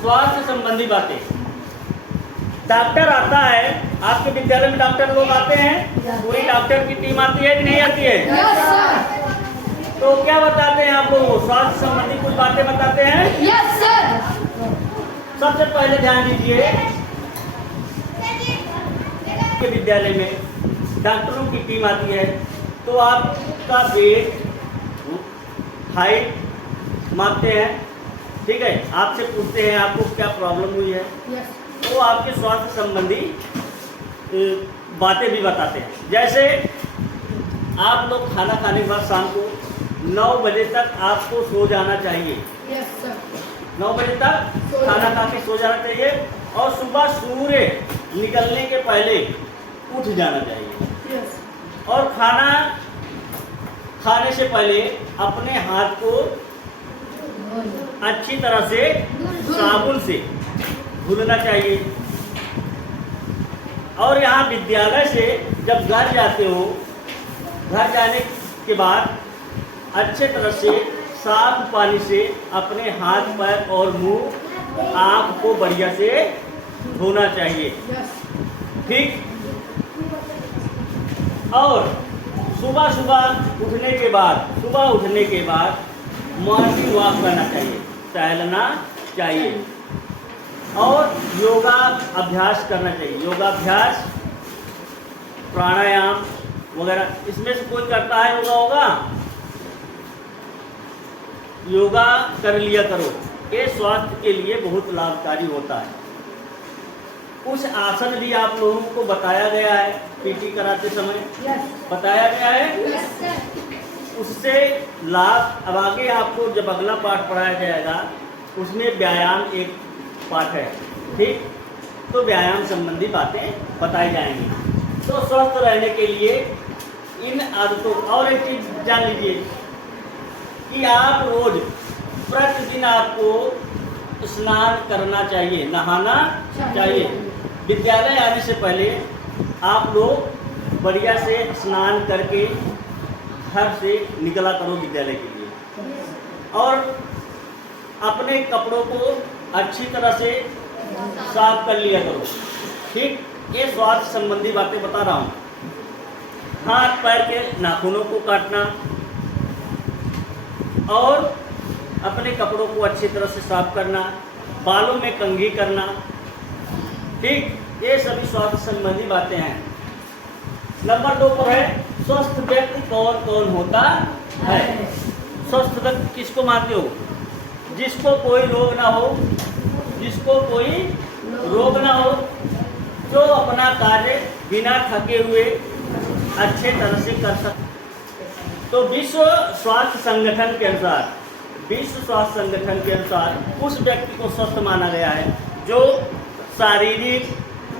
स्वास्थ्य संबंधी बातें। डॉक्टर आता है, आपके विद्यालय में डॉक्टर लोग आते हैं, पूरी डॉक्टर की टीम आती है कि नहीं आती है? तो क्या बताते हैं आप लोग? स्वास्थ्य संबंधी कुछ बातें बताते हैं। सबसे पहले ध्यान दीजिए कि विद्यालय में डॉक्टरों की टीम आती है तो आपका वेट, हाइट मापते हैं, ठीक है। आपसे पूछते हैं आपको क्या प्रॉब्लम हुई है, तो आपके स्वास्थ्य संबंधी बातें भी बताते हैं। जैसे आप लोग खाना खाने के बाद शाम को 9 बजे तक आपको सो जाना चाहिए। 9 बजे तक खाना खा के सो जाना चाहिए और सुबह सूर्य निकलने के पहले उठ जाना चाहिए। और खाना खाने से पहले अपने हाथ को अच्छी तरह से साबुन से धुलना चाहिए। और यहाँ विद्यालय से जब घर जाते हो, घर जाने के बाद अच्छे तरह से साफ पानी से अपने हाथ पैर और मुंह, आँख को बढ़िया से धोना चाहिए, ठीक। और सुबह उठने के बाद मॉर्निंग वॉक करना चाहिए, टहलना चाहिए और योगा अभ्यास करना चाहिए। योगाभ्यास, प्राणायाम वगैरह, इसमें से कोई करता है होगा योगा कर लिया करो, ये स्वास्थ्य के लिए बहुत लाभकारी होता है। कुछ आसन भी आप लोगों को बताया गया है, पीटी कराते समय बताया गया है। उससे लाभ अब आगे आपको जब अगला पाठ पढ़ाया जाएगा उसमें व्यायाम एक पाठ है, ठीक। तो व्यायाम संबंधी बातें बताई जाएंगी। तो स्वस्थ रहने के लिए इन आदतों, और एक चीज जान लीजिए कि आप रोज प्रतिदिन आपको स्नान करना चाहिए, नहाना चाहिए। विद्यालय आने से पहले आप लोग बढ़िया से स्नान करके घर से निकला करो विद्यालय के लिए और अपने कपड़ों को अच्छी तरह से साफ कर लिया करो, ठीक। ये स्वास्थ्य संबंधी बातें बता रहा हूँ। हाथ पैर के नाखूनों को काटना और अपने कपड़ों को अच्छी तरह से साफ करना, बालों में कंघी करना, ठीक। ये सभी स्वास्थ्य संबंधी बातें हैं। नंबर 2 पर है स्वस्थ व्यक्ति कौन कौन होता है। स्वस्थ व्यक्ति किसको मानते हो? जिसको कोई रोग ना हो, जो अपना कार्य बिना थके हुए अच्छे तरह से कर सकते। तो विश्व स्वास्थ्य संगठन के अनुसार उस व्यक्ति को स्वस्थ माना गया है जो शारीरिक,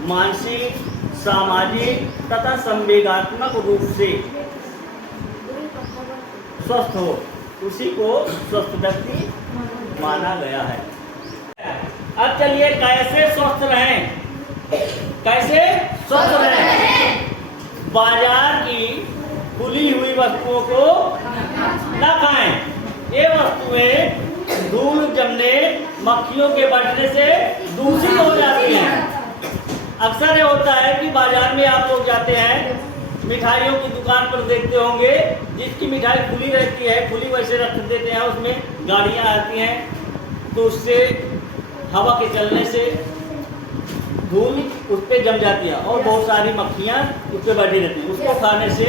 मानसिक, सामाजिक तथा संवेगात्मक रूप से स्वस्थ हो, उसी को स्वस्थ व्यक्ति माना गया है। अब चलिए कैसे स्वस्थ रहें? बाजार की खुली हुई वस्तुओं को न खाएं। ये वस्तुएं धूल जमने, मक्खियों के बढ़ने से दूषित हो जाती हैं। अक्सर ये होता है कि बाजार में आप लोग जाते हैं, मिठाइयों की दुकान पर देखते होंगे, जिसकी मिठाई खुली रहती है, खुली वैसे रख देते हैं, उसमें गाड़ियाँ आती हैं तो उससे हवा के चलने से धूल उस पर जम जाती है और बहुत सारी मक्खियाँ उस पर बैठी रहती हैं। उसको खाने से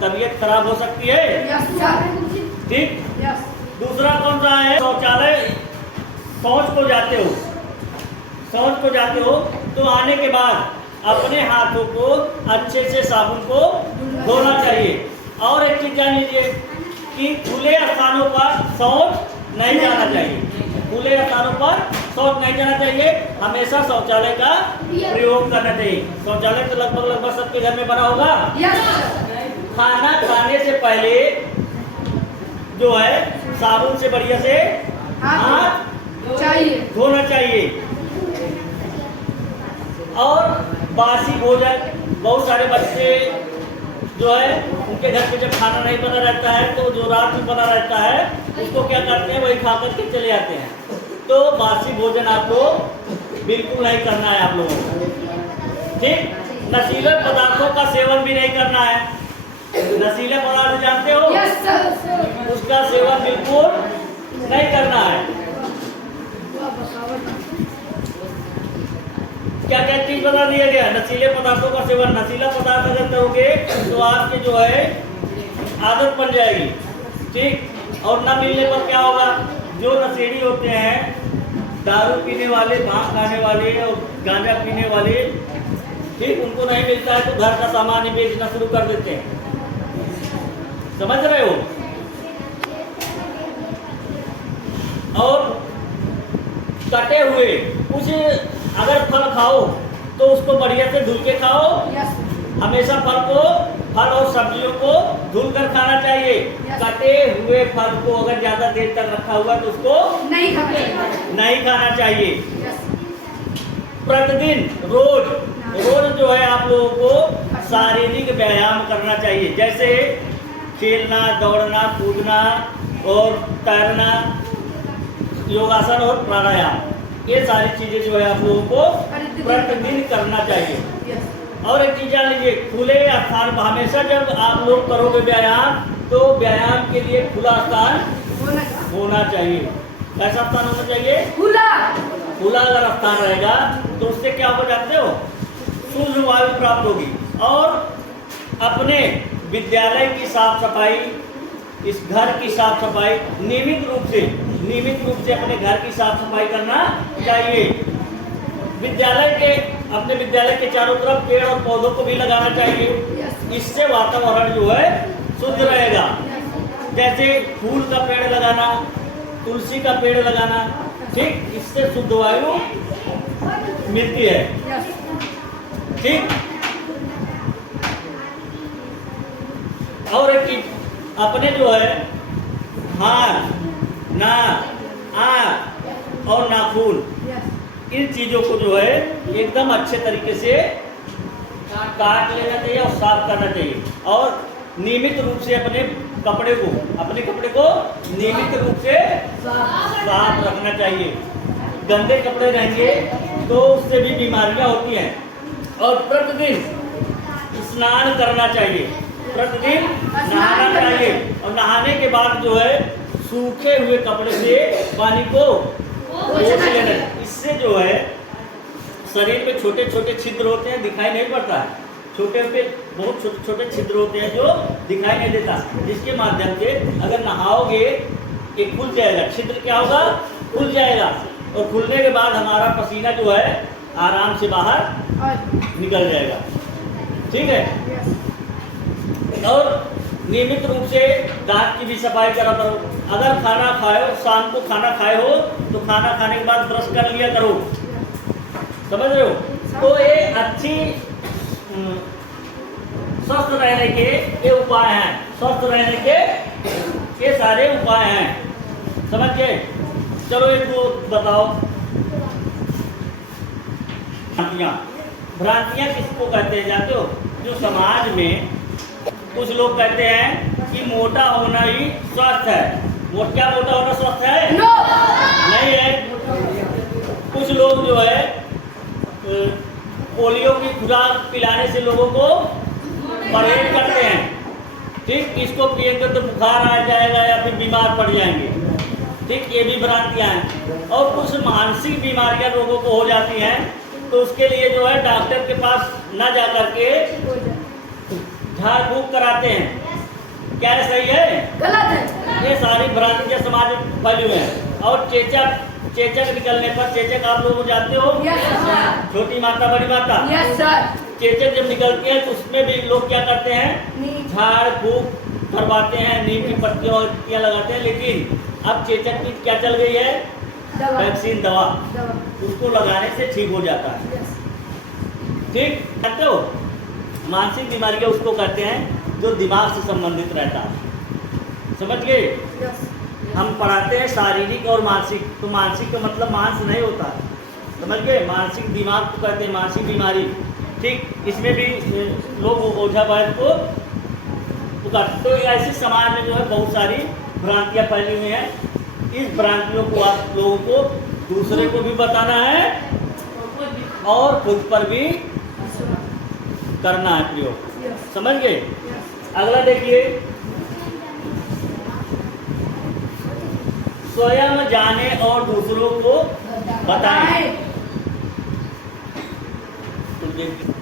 तबीयत खराब हो सकती है, ठीक। दूसरा कौन सा है? शौचालय, शौच को जाते हो तो आने के बाद अपने हाथों को अच्छे से साबुन को धोना चाहिए। और एक चीज जान लीजिए कि खुले स्थानों पर शौच नहीं जाना चाहिए। हमेशा शौचालय का प्रयोग करना चाहिए। शौचालय तो लगभग सबके घर में बना होगा। खाना खाने से पहले जो है साबुन से बढ़िया से हाथ धोना चाहिए। और बासी भोजन, बहुत सारे बच्चे जो है उनके घर पे जब खाना नहीं बना रहता है तो जो रात में बना रहता है उसको क्या करते हैं, वही खा करके चले जाते हैं। तो बासी भोजन आप लोग बिल्कुल नहीं करना है आप लोगों को। ठीक, नशीले पदार्थों का सेवन भी नहीं करना है। नशीले पदार्थ जानते हो? Yes sir. उसका सेवन बिल्कुल नहीं करना है। क्या क्या चीज बता दिया गया? नशीले पदार्थों का सेवन। नशीला पदार्थ अगर करोगे तो आपके जो है आदत बन जाएगी। ठीक, और न मिलने पर क्या होगा? जो नशेड़ी होते हैं, दारू पीने वाले, भांग खाने वाले और गांजा पीने वाले, ठीक, उनको नहीं मिलता है तो घर का सामान ही बेचना शुरू कर देते हैं। समझ रहे हो? और कटे हुए कुछ अगर फल खाओ तो उसको बढ़िया से धुल के खाओ। हमेशा फल और सब्जियों को धुल कर खाना चाहिए। कटे हुए फल को अगर ज्यादा देर तक रखा हुआ तो उसको नहीं खाना चाहिए। प्रतिदिन रोज जो है आप लोगों को शारीरिक व्यायाम करना चाहिए, जैसे खेलना, दौड़ना, कूदना और तैरना, योगासन और प्राणायाम। ये सारी चीजें जो है आप लोगों को प्रतिदिन करना चाहिए। और एक चीज जान लीजिए, खुले स्थान पर हमेशा जब आप लोग करोगे व्यायाम तो व्यायाम के लिए खुला स्थान होना चाहिए। कैसा स्थान होना चाहिए? खुला अगर स्थान रहेगा तो उससे क्या हो जानते हो? शुद्ध वायु प्राप्त होगी। और अपने विद्यालय की साफ सफाई, इस घर की साफ सफाई नियमित रूप से अपने घर की साफ सफाई करना चाहिए। अपने विद्यालय के चारों तरफ पेड़ और पौधों को भी लगाना चाहिए। इससे वातावरण जो है शुद्ध रहेगा। जैसे फूल का पेड़ लगाना, तुलसी का पेड़ लगाना, ठीक, इससे शुद्ध वायु मिलती है। ठीक, और एक चीज, अपने जो है हाथ, नाक, आँख और नाखून, इन चीजों को जो है एकदम अच्छे तरीके से काट लेना चाहिए और साफ करना चाहिए। और नियमित रूप से अपने कपड़े को नियमित रूप से साफ रखना चाहिए। गंदे कपड़े रहेंगे तो उससे भी बीमारियां होती हैं। और प्रतिदिन स्नान करना चाहिए, प्रतिदिन नहाना चाहिए। और नहाने के बाद जो है सूखे हुए कपड़े से पानी को पोंछ लेना। इससे जो है शरीर में छोटे छोटे छिद्र होते हैं, दिखाई नहीं पड़ता है। बहुत छोटे छोटे छिद्र होते हैं जो दिखाई नहीं देता, जिसके माध्यम से अगर नहाओगे ये खुल जाएगा। छिद्र क्या होगा? खुल जाएगा। और खुलने के बाद हमारा पसीना जो है आराम से बाहर निकल जाएगा। ठीक है। और नियमित रूप से दांत की भी सफाई करा करो। अगर खाना खाए हो, शाम को खाना खाए हो तो खाना खाने के बाद ब्रश कर लिया करो। समझ रहे हो? तो ये अच्छी स्वस्थ रहने के ये उपाय हैं। स्वस्थ रहने के ये सारे उपाय हैं। समझ गए? चलो एक दो बताओ। भ्रांतियां किसको कहते हैं जानते हो? जो समाज में कुछ लोग कहते हैं कि मोटा होना ही स्वस्थ है। क्या मोटा होना स्वस्थ है? no! नहीं है। कुछ लोग जो है पोलियो की खुराक पिलाने से लोगों को परहेज करते हैं। ठीक, इसको पिएंगे तो बुखार आ जाएगा या फिर बीमार पड़ जाएंगे। ठीक, ये भी भ्रांतियां हैं। और कुछ मानसिक बीमारियां लोगों को हो जाती हैं तो उसके लिए जो है डॉक्टर के पास न जा करके झाड़ फूक कराते हैं। क्या सही है? गलत है। ये सारी भ्रांतियां समाज में फैली हुई हैं। और चेचक निकलने पर, चेचक आप लोग जानते हो? yes, छोटी माता बड़ी माता। yes, चेचक जब निकलती है तो उसमें भी लोग क्या करते हैं? झाड़ फूक करवाते हैं, नीम की पत्तियां लगाते हैं। लेकिन अब चेचक की क्या चल गई है? वैक्सीन दवा। उसको लगाने से ठीक हो जाता है। ठीक, कहते हो? मानसिक बीमारियां उसको कहते हैं जो दिमाग से संबंधित रहता है। समझ गए? हम पढ़ाते हैं शारीरिक और मानसिक। तो मानसिक का मतलब मांस नहीं होता। समझ गए? मानसिक दिमाग को कहते हैं मानसिक बीमारी। ठीक, इसमें भी लोग ओझा वैद्य को पुकारते। तो ऐसे समाज में जो है बहुत सारी भ्रांतियां फैली हुई हैं। इस भ्रांतियों को आप लोगों को दूसरे को भी बताना है और खुद पर भी करना है प्रयोग। समझ गए? अगला देखिए, स्वयं जाने और दूसरों को बताएं। तो देखिए